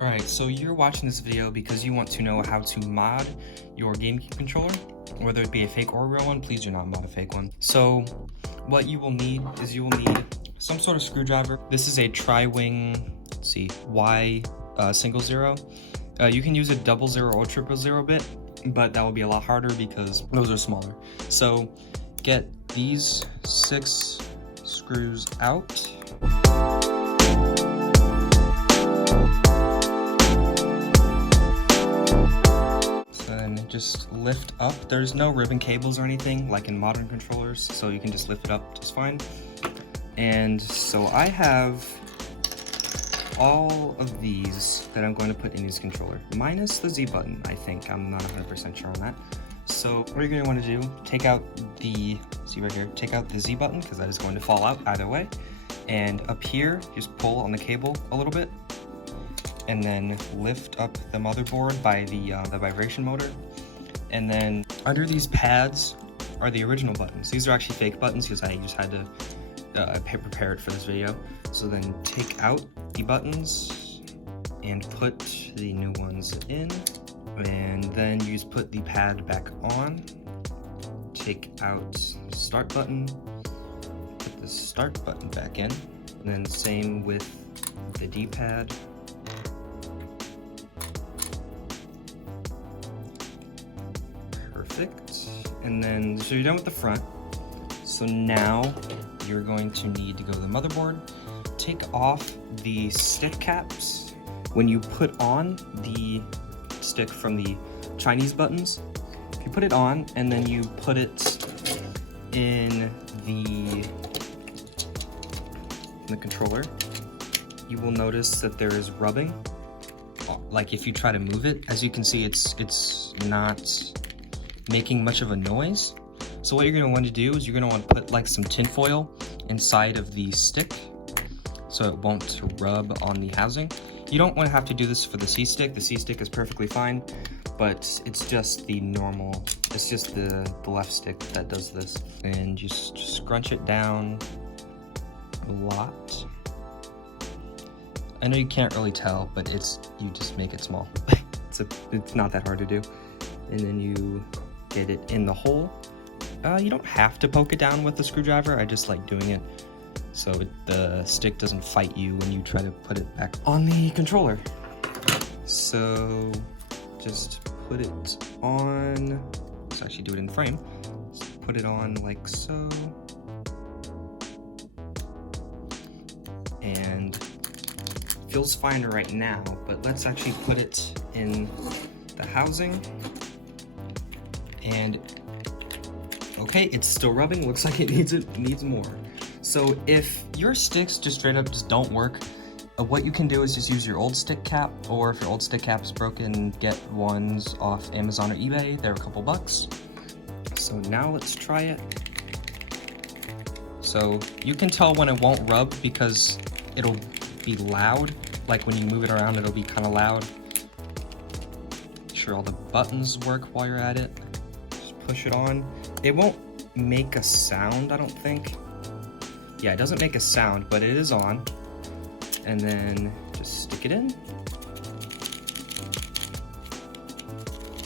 Alright, so you're watching this video because you want to know how to mod your GameCube controller, whether it be a fake or a real one. Please do not mod a fake one. So what you will need is you will need some sort of screwdriver. This is a tri-wing, let's see, Y single zero. You can use a 00 or 000 bit, but that will be a lot harder because those are smaller. So get these 6 screws out. Just lift up. There's no ribbon cables or anything like in modern controllers, so you can just lift it up just fine. And so I have all of these that I'm going to put in this controller, minus the Z button, I think. I'm not 100% sure on that. So what you're going to want to do, take out the, see right here, take out the Z button because that is going to fall out either way. And up here, just pull on the cable a little bit, and then lift up the motherboard by the vibration motor. And then under these pads are the original buttons. These are actually fake buttons because I just had to prepare it for this video. So then take out the buttons and put the new ones in. And then you just put the pad back on. Take out the start button, put the start button back in. And then same with the D-pad. Perfect. And then, so you're done with the front. So now you're going to need to go to the motherboard, take off the stick caps. When you put on the stick from the Chinese buttons, if you put it on and then you put it in the controller, you will notice that there is rubbing. Like if you try to move it, as you can see, it's not making much of a noise. So what you're going to want to do is you're going to want to put like some tin foil inside of the stick so it won't rub on the housing. You don't want to have to do this for the C stick. The C stick is perfectly fine, but it's just the normal, it's just the left stick that does this. And just scrunch it down a lot. I know you can't really tell, but you just make it small. It's not that hard to do. And then you get it in the hole. You don't have to poke it down with a screwdriver. I just like doing it so the stick doesn't fight you when you try to put it back on the controller. So just put it on. Let's actually do it in frame. Just put it on like so. And feels fine right now, but let's actually put it in the housing. And okay, it's still rubbing. Looks like it needs more. So if your sticks just straight up just don't work, what you can do is just use your old stick cap, or if your old stick cap is broken, get ones off Amazon or eBay. They're a couple bucks. So now let's try it. So you can tell when it won't rub because it'll be loud. Like when you move it around, it'll be kind of loud. Make sure all the buttons work while you're at it. Push it on. It won't make a sound, I don't think. Yeah, it doesn't make a sound, but it is on. And then just stick it in.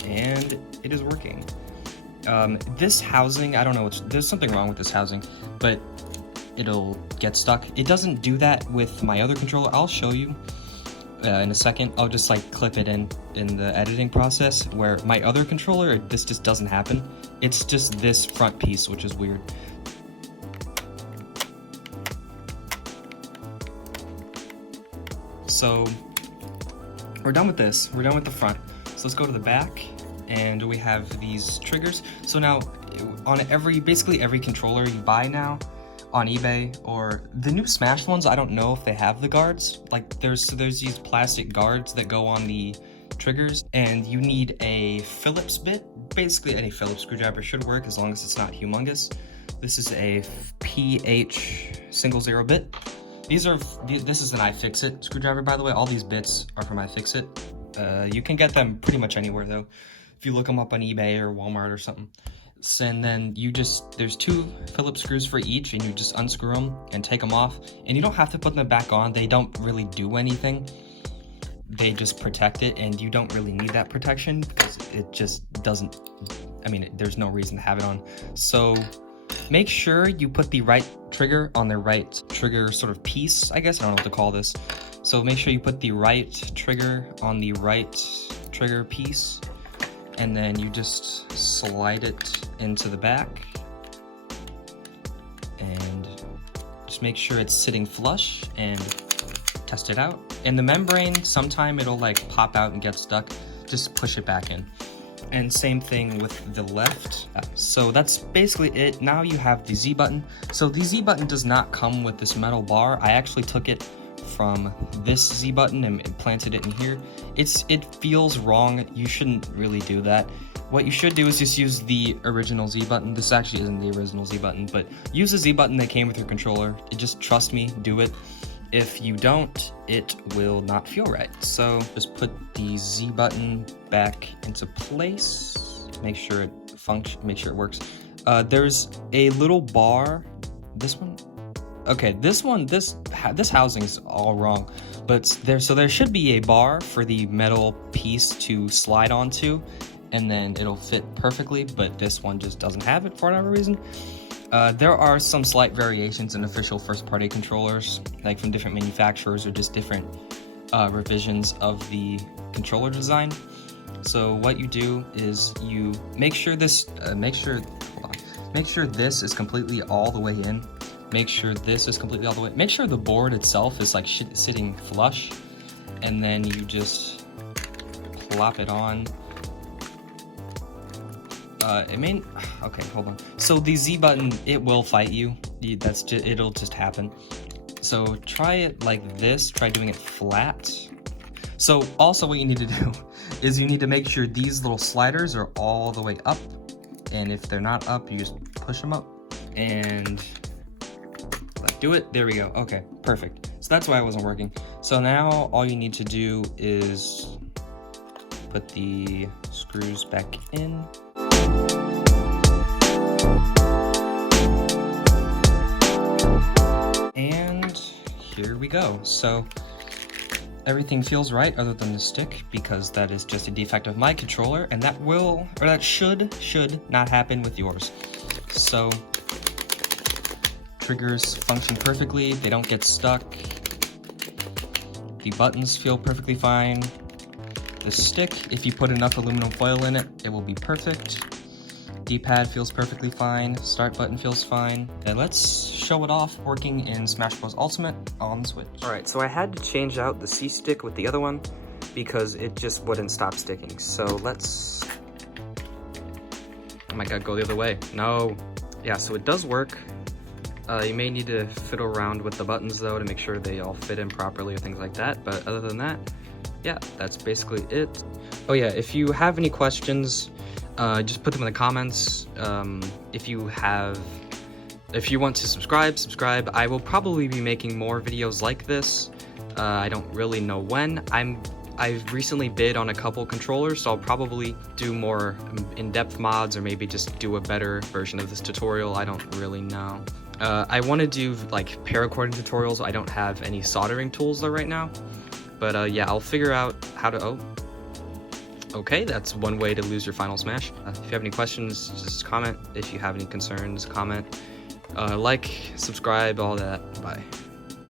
And it is working. This housing, I don't know, there's something wrong with this housing, but it'll get stuck. It doesn't do that with my other controller. I'll show you in a second. I'll just like clip it in the editing process, where my other controller, this just doesn't happen. It's just this front piece, which is weird. So we're done with this. We're done with the front. So let's go to the back, and we have these triggers. So now on basically every controller you buy now on eBay, or the new Smash ones, I don't know if they have the guards. Like there's these plastic guards that go on the triggers, and you need a Phillips bit. Basically any Phillips screwdriver should work as long as it's not humongous. This is a PH 00 bit. This is an iFixit screwdriver, by the way. All these bits are from iFixit. You can get them pretty much anywhere though, if you look them up on eBay or Walmart or something. And then there's 2 Phillips screws for each, and you just unscrew them and take them off. And you don't have to put them back on. They don't really do anything. they just protect it, and you don't really need that protection because it just doesn't, I mean, there's no reason to have it on. So make sure you put the right trigger on the right trigger sort of piece, I guess. I don't know what to call this. So make sure you put the right trigger on the right trigger piece, and then you just slide it into the back. And just make sure it's sitting flush and test it out. And the membrane, sometime it'll like pop out and get stuck. Just push it back in. And same thing with the left. So that's basically it. Now you have the Z button. So the Z button does not come with this metal bar. I actually took it from this Z button and planted it in here. It feels wrong. You shouldn't really do that. What you should do is just use the original Z button. This actually isn't the original Z button, but use the Z button that came with your controller. Just trust me, do it. If you don't, it will not feel right. So just put the Z button back into place. Make sure it make sure it works. There's a little bar. This one? Okay, this housing is all wrong. But there should be a bar for the metal piece to slide onto, and then it'll fit perfectly, but this one just doesn't have it for whatever reason. There are some slight variations in official first-party controllers, like from different manufacturers or just different revisions of the controller design. So what you do is you make sure this is completely all the way in. Make sure this is completely all the way. Make sure the board itself is like sitting flush, and then you just plop it on. Okay, hold on. So the Z button, it will fight you. It'll just happen. So try it like this. Try doing it flat. So also what you need to do is you need to make sure these little sliders are all the way up. And if they're not up, you just push them up and like do it. There we go. Okay, perfect. So that's why it wasn't working. So now all you need to do is put the screws back in. And here we go. So everything feels right other than the stick, because that is just a defect of my controller, and that should not happen with yours. So triggers function perfectly, they don't get stuck. The buttons feel perfectly fine. The stick, if you put enough aluminum foil in it, it will be perfect. D-pad feels perfectly fine. Start button feels fine. And let's show it off working in Smash Bros. Ultimate on the Switch. Alright, so I had to change out the C-stick with the other one because it just wouldn't stop sticking. So let's... Oh my god, go the other way. No. Yeah, so it does work. You may need to fiddle around with the buttons though to make sure they all fit in properly or things like that. But other than that, yeah, that's basically it. Oh yeah, if you have any questions, just put them in the comments. If you want to subscribe. I will probably be making more videos like this. I don't really know when. I've recently bid on a couple controllers, so I'll probably do more in-depth mods or maybe just do a better version of this tutorial. I don't really know. I want to do like paracording tutorials. I don't have any soldering tools though right now. But yeah, I'll figure out how to... Oh. Okay, that's one way to lose your final Smash. If you have any questions, just comment. If you have any concerns, comment. Like, subscribe, all that. Bye.